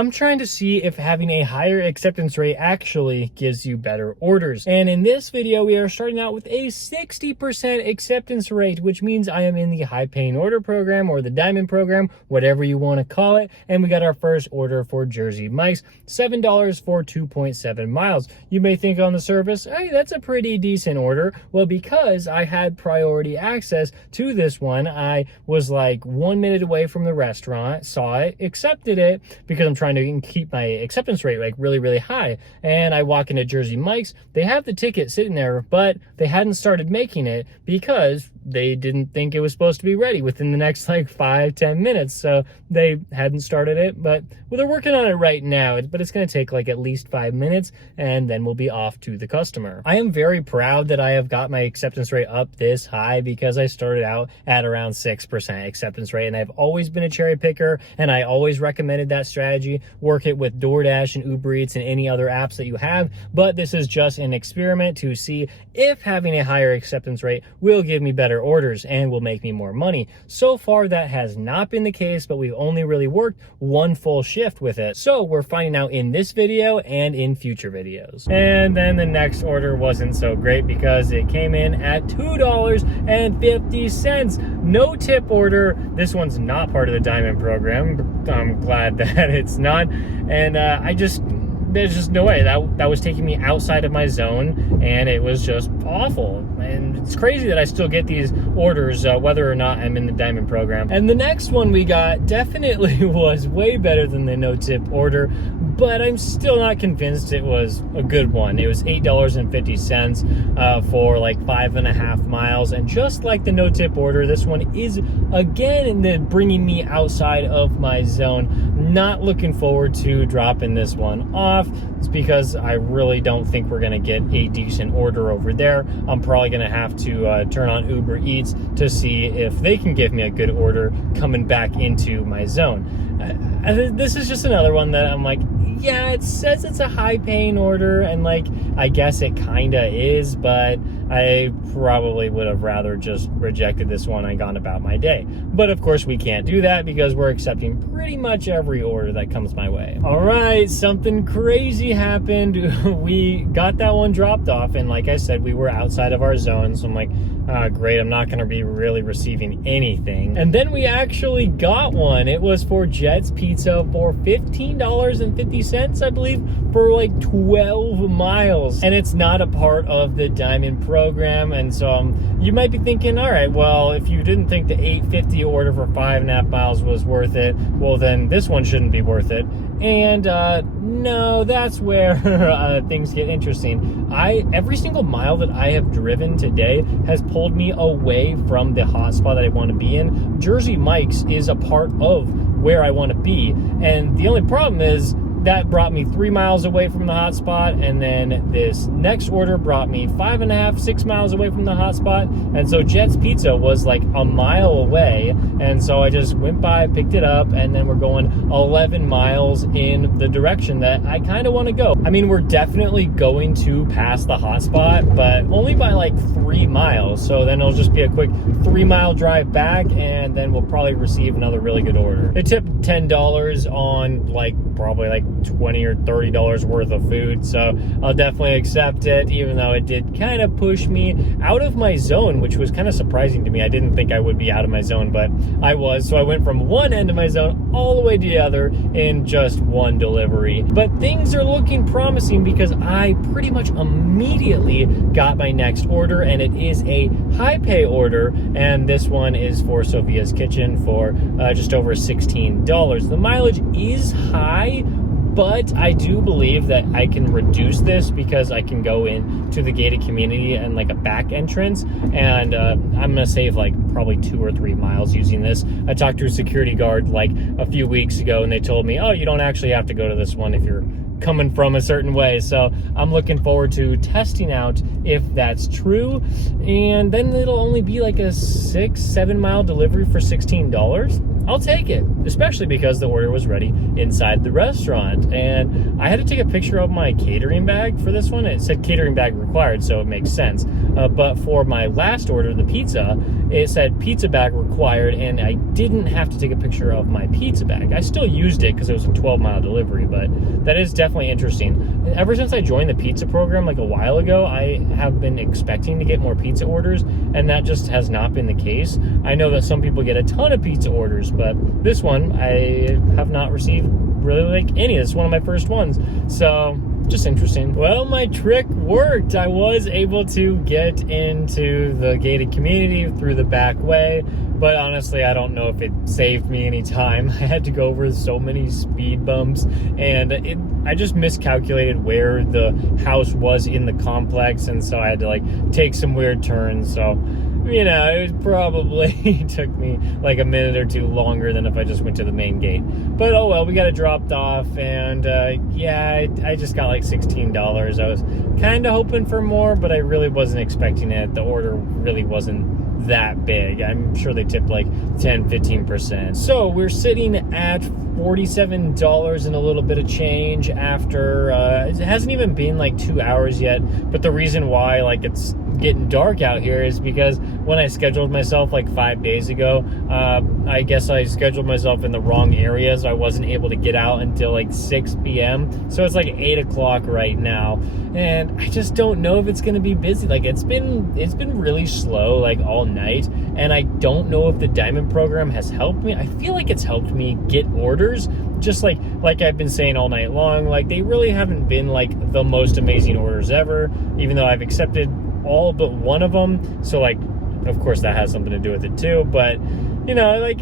I'm trying to see if having a higher acceptance rate actually gives you better orders. And in this video, we are starting out with a 60% acceptance rate, which means I am in the high paying order program or the diamond program, whatever you want to call it. And we got our first order for Jersey Mike's, $7 for 2.7 miles. You may think on the surface, hey, that's a pretty decent order. Well, because I had priority access to this one, I was like 1 minute away from the restaurant, saw it, accepted it, because I'm trying to keep my acceptance rate like really high. And I walk into Jersey Mike's, they have the ticket sitting there, but they hadn't started making it because they didn't think it was supposed to be ready within the next like 5-10 minutes. So they hadn't started it, but well, they're working on it right now, but it's going to take like at least 5 minutes and then we'll be off to the customer. I am very proud that I have got my acceptance rate up this high because I started out at around 6% acceptance rate, and I've always been a cherry picker, and I always recommended that strategy. Work it with DoorDash and Uber Eats and any other apps that you have, but this is just an experiment to see if having a higher acceptance rate will give me better orders and will make me more money. So far that has not been the case, but we've only really worked one full shift with it. So we're finding out in this video and in future videos. And then the next order wasn't so great because it came in at $2.50. No tip order. This one's not part of the diamond program. I'm glad that it's not. And there's just no way that was taking me outside of my zone, and it was just awful. And it's crazy that I still get these orders whether or not I'm in the diamond program. And the next one we got definitely was way better than the no tip order, but I'm still not convinced it was a good one. It was $8.50 for like 5.5 miles, and just like the no tip order, this one is again bringing me outside of my zone. Not looking forward to dropping this one off. It's because I really don't think we're gonna get a decent order over there. I'm probably gonna have to turn on Uber Eats to see if they can give me a good order coming back into my zone. This is just another one that I'm like, yeah, it says it's a high paying order, and like I guess it kinda is, but I probably would have rather just rejected this one and gone about my day. But of course we can't do that because we're accepting pretty much every order that comes my way. All right, something crazy happened. We got that one dropped off, and like I said, we were outside of our zone, so I'm like, great, I'm not gonna be really receiving anything. And then we actually got one. It was for Jet's Pizza for $15.50, I believe, for like 12 miles. And it's not a part of the diamond program, and so you might be thinking, all right, well, if you didn't think the $8.50 order for 5.5 miles was worth it, well then this one shouldn't be worth it. And no, that's where things get interesting. Every single mile that I have driven today has pulled me away from the hotspot that I want to be in. Jersey Mike's is a part of where I want to be, and the only problem is that brought me 3 miles away from the hotspot, and then this next order brought me 5.5-6 miles away from the hotspot, and so Jet's Pizza was like a mile away, and so I just went by, picked it up, and then we're going 11 miles in the direction that I kind of want to go. I mean, we're definitely going to pass the hotspot, but only by like 3 miles, so then it'll just be a quick 3-mile drive back, and then we'll probably receive another really good order. They tipped $10 on like probably like $20 or $30 worth of food, so I'll definitely accept it, even though it did kind of push me out of my zone, which was kind of surprising to me. I didn't think I would be out of my zone, but I was. So I went from one end of my zone all the way to the other in just one delivery. But things are looking promising because I pretty much immediately got my next order, and it is a high pay order, and this one is for Sophia's Kitchen for just over $16. The mileage is high, but I do believe that I can reduce this because I can go into the gated community and like a back entrance, and I'm gonna save like probably 2 or 3 miles using this. I talked to a security guard like a few weeks ago, and they told me, oh, you don't actually have to go to this one if you're coming from a certain way. So I'm looking forward to testing out if that's true, and then it'll only be like a 6-7 mile delivery for $16. I'll take it, especially because the order was ready inside the restaurant. And I had to take a picture of my catering bag for this one. It said catering bag required, so it makes sense. But for my last order, the pizza, it said pizza bag required, and I didn't have to take a picture of my pizza bag. I still used it because it was a 12-mile delivery, but that is definitely interesting. Ever since I joined the pizza program like a while ago, I have been expecting to get more pizza orders, and that just has not been the case. I know that some people get a ton of pizza orders, but this one I have not received really like any. It's one of my first ones, so just interesting. Well, my trick worked. I was able to get into the gated community through the back way, but honestly, I don't know if it saved me any time. I had to go over so many speed bumps, and I just miscalculated where the house was in the complex, and so I had to like take some weird turns. So, you know, it probably took me like a minute or two longer than if I just went to the main gate. But oh well, we got it dropped off, and yeah, I just got like $16. I was kind of hoping for more, but I really wasn't expecting it. The order really wasn't that big. I'm sure they tipped like 10-15%. So we're sitting at $47 and a little bit of change after it hasn't even been like 2 hours yet. But the reason why like it's getting dark out here is because when I scheduled myself like 5 days ago, I guess I scheduled myself in the wrong area, so I wasn't able to get out until like 6 p.m. So it's like 8 o'clock right now, and I just don't know if it's going to be busy. Like it's been really slow like all night, and I don't know if the Diamond program has helped me. I feel like it's helped me get orders, just like I've been saying all night long. Like they really haven't been like the most amazing orders ever, even though I've accepted all but one of them. So like, of course that has something to do with it too, but you know, like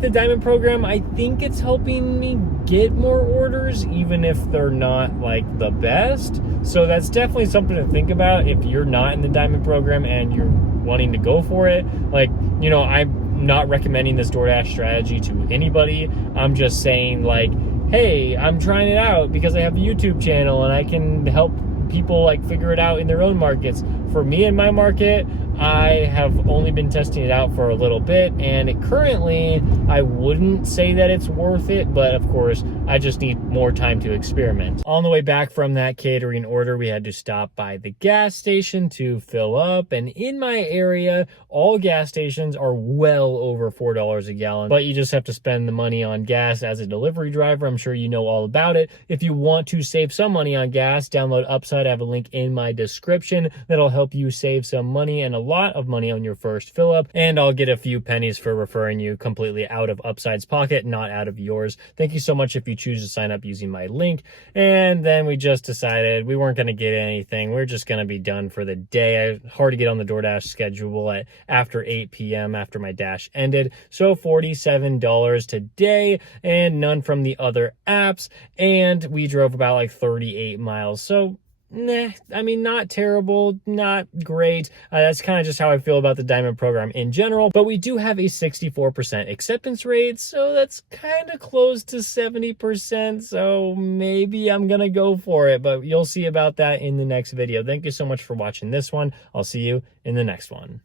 the Diamond program, I think it's helping me get more orders, even if they're not like the best. So that's definitely something to think about if you're not in the Diamond program and you're wanting to go for it. Like, you know, I'm not recommending this DoorDash strategy to anybody. I'm just saying like, hey, I'm trying it out because I have a YouTube channel and I can help people like figure it out in their own markets. For me and my market, I have only been testing it out for a little bit, and currently I wouldn't say that it's worth it, but of course I just need more time to experiment. On the way back from that catering order, we had to stop by the gas station to fill up, and in my area all gas stations are well over $4 a gallon, but you just have to spend the money on gas as a delivery driver. I'm sure you know all about it. If you want to save some money on gas, download Upside. I have a link in my description that'll help you save some money and a lot of money on your first fill up, and I'll get a few pennies for referring you completely out of Upside's pocket, not out of yours. Thank you so much if you choose to sign up using my link. And then we just decided we weren't going to get anything. We're just going to be done for the day. Hard to get on the DoorDash schedule at after 8 p.m. after my dash ended. So $47 today and none from the other apps. And we drove about like 38 miles. So nah, I mean, not terrible, not great. That's kind of just how I feel about the Diamond program in general. But we do have a 64% acceptance rate, so that's kind of close to 70%. So maybe I'm going to go for it, but you'll see about that in the next video. Thank you so much for watching this one. I'll see you in the next one.